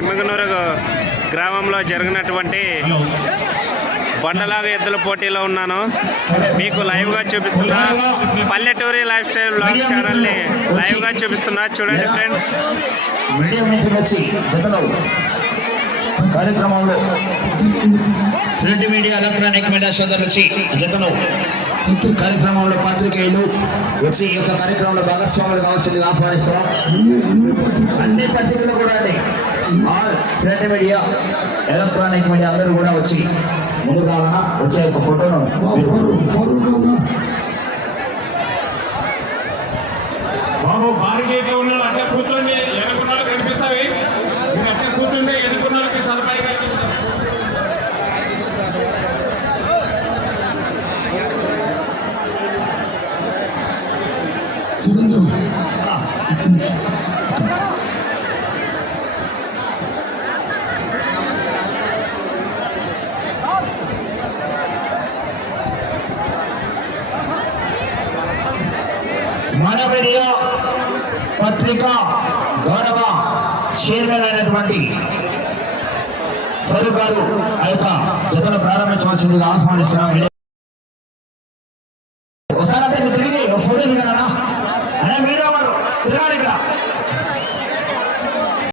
ఎమ్మిగనూరు గ్రామంలో జరిగినటువంటి బండలాగా ఎద్దుల పోటీలో ఉన్నాను. మీకు లైవ్గా చూపిస్తున్నా పల్లెటూరి లైఫ్ స్టైల్ బ్లాగ్ ఛానల్ని లైవ్గా చూపిస్తున్నా. చూడండి ఫ్రెండ్స్ మీడియం నుంచి వచ్చి జతలో కార్యక్రమంలో ప్రింట్ మీడియా ఎలక్ట్రానిక్ మీడియా సోదరులు వచ్చి జతలో కార్యక్రమంలో పాత్రికేయులు వచ్చి ఈ యొక్క కార్యక్రమంలో భాగస్వాములు కావచ్చు ఆహ్వానిస్తున్నాం. అన్ని పత్రికలు కూడా అండి. All print media electronic media అందరూ కూడా వచ్చి ముందుకు రావాలన్నా వచ్చే యొక్క ఫోటోను బాబు భారీ గేట్లో ఉన్నారు అట్లా కూర్చోండి. ఎన్నుకున్నారు కనిపిస్తావి? మీరు అట్లా కూర్చుంటే ఎన్నుకున్నారు సదుపాయం కల్పిస్తాం. మనమిడియా పత్రిక గౌరవ చైర్మన్ అయినటువంటి ఫరు గారు ఆ యొక్క జతను ప్రారంభించవలసిందిగా ఆహ్వానిస్తున్నాం. ఒకసారి తిరిగి ఒక ఫోటో దిగనా అనే